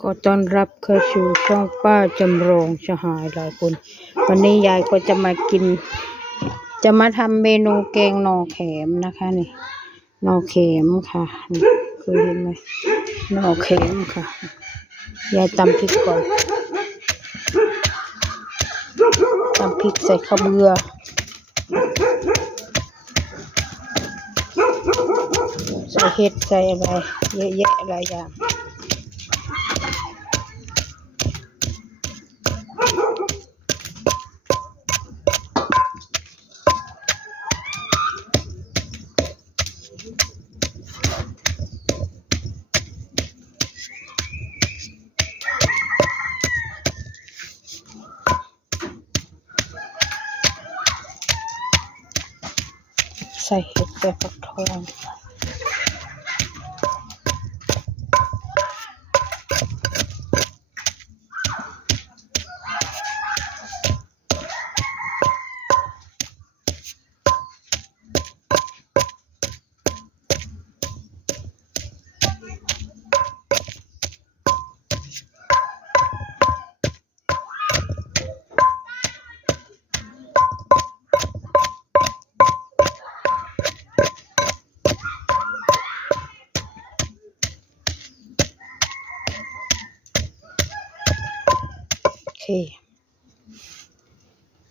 ขอต้อนรับเข้าสู่ช่องป้าจำลองสหายหลายคนวันนี้ยายก็จะมาทำเมนูแกงหน่อแขมนะคะนี่หน่อแขมค่ะเคยเห็นไหมหน่อแขมค่ะยายตำพริกก่อนตำพริกใส่ข้าวเบื่อใส่เห็ดใส่อะไรเยอะแยะหลายอย่างใส่เห็ดใส่ฟักทอง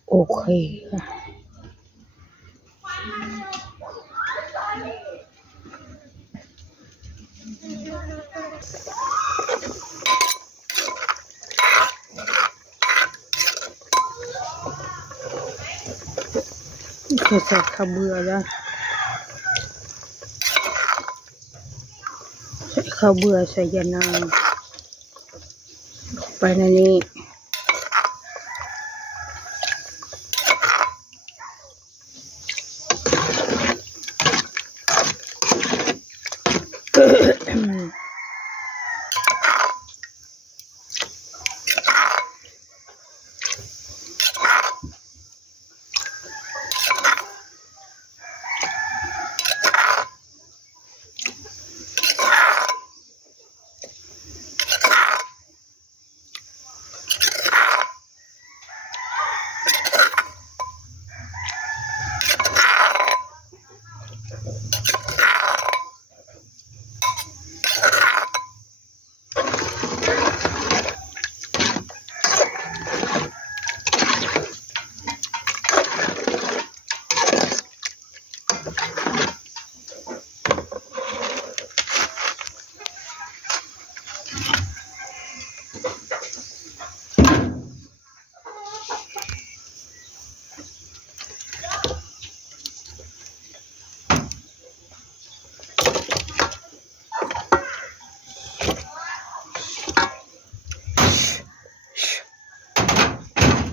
โอเคค่ะคือใส่ข้าวเบื่อแล้วใส่ข้าวเบื่อใส่ยะนางไปในนี้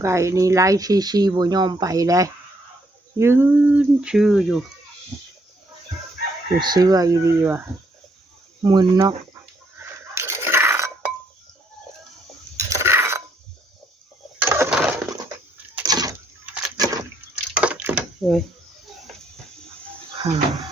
ไก่นี่ไล่ชีบ่ยอมไปเลยยืนชื่ออยู่เสื้ออีดีว่ะมึนเนาะเฮ้ยค่ะ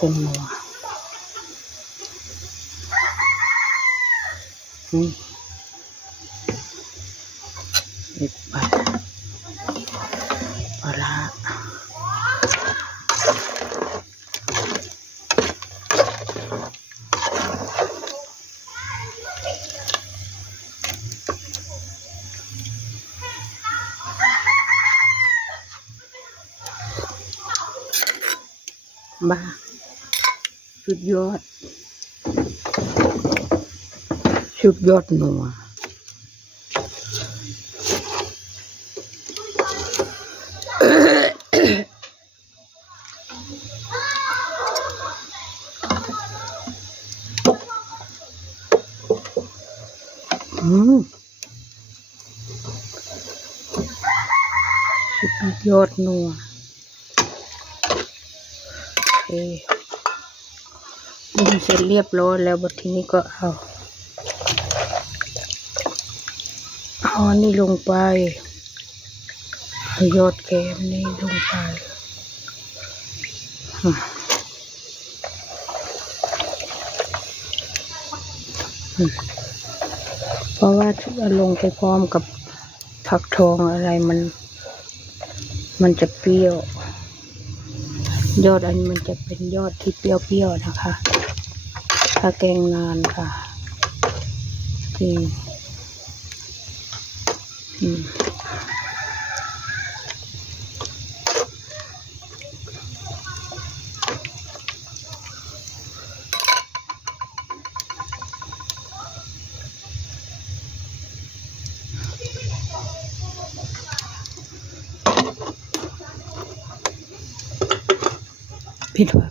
เป็นนัวเด็ดไปปลาบ้าสุดยอดนัวสุดยอดนัวโอเคดูเสร็จเรียบร้อยแล้วบัดทีนี้ก็เอาอันนี้ลงไป ยอดแกมนี่ลงไปเพราะว่าลงไปพร้อมกับผักทองอะไรมันจะเปรี้ยวยอดอันมันจะเป็นยอดที่เปรี้ยวๆนะคะถ้าแกงนานค่ะจริงผิดว่า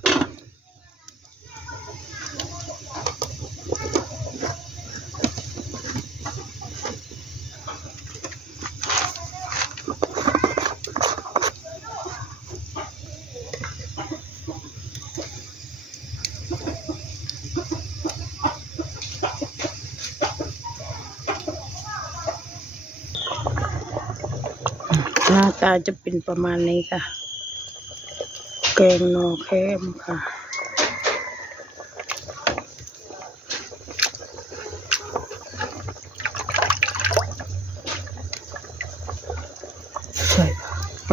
หน้าตาจะเป็นประมาณนี้ค่ะแกงนอแคมค่ะใส่ไป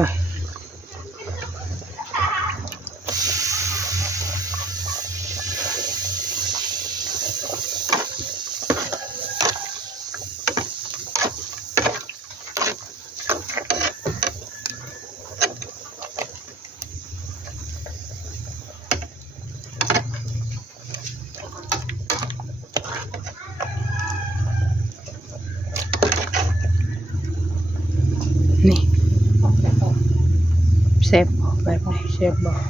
นี่แซ่บแบบไหนแซ่บบอก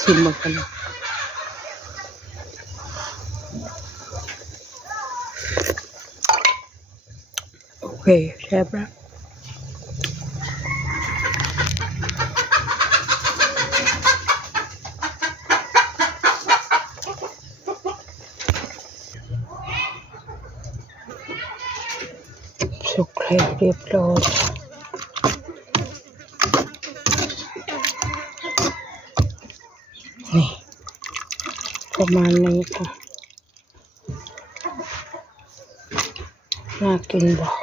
ชิมหมดกันโอเคแซ่บแล้วสุกแล้วเรียบร้อยนี่ประมาณนี้ค่ะน่ากินบอก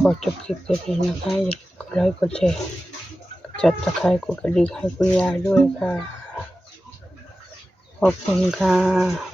ขอจบคลิปไปเลยนะคะอย่าลืมกดไลค์กดแชร์จัดตะไคร้กดกระดิ่งให้คุณยายด้วยค่ะขอบคุณค่ะ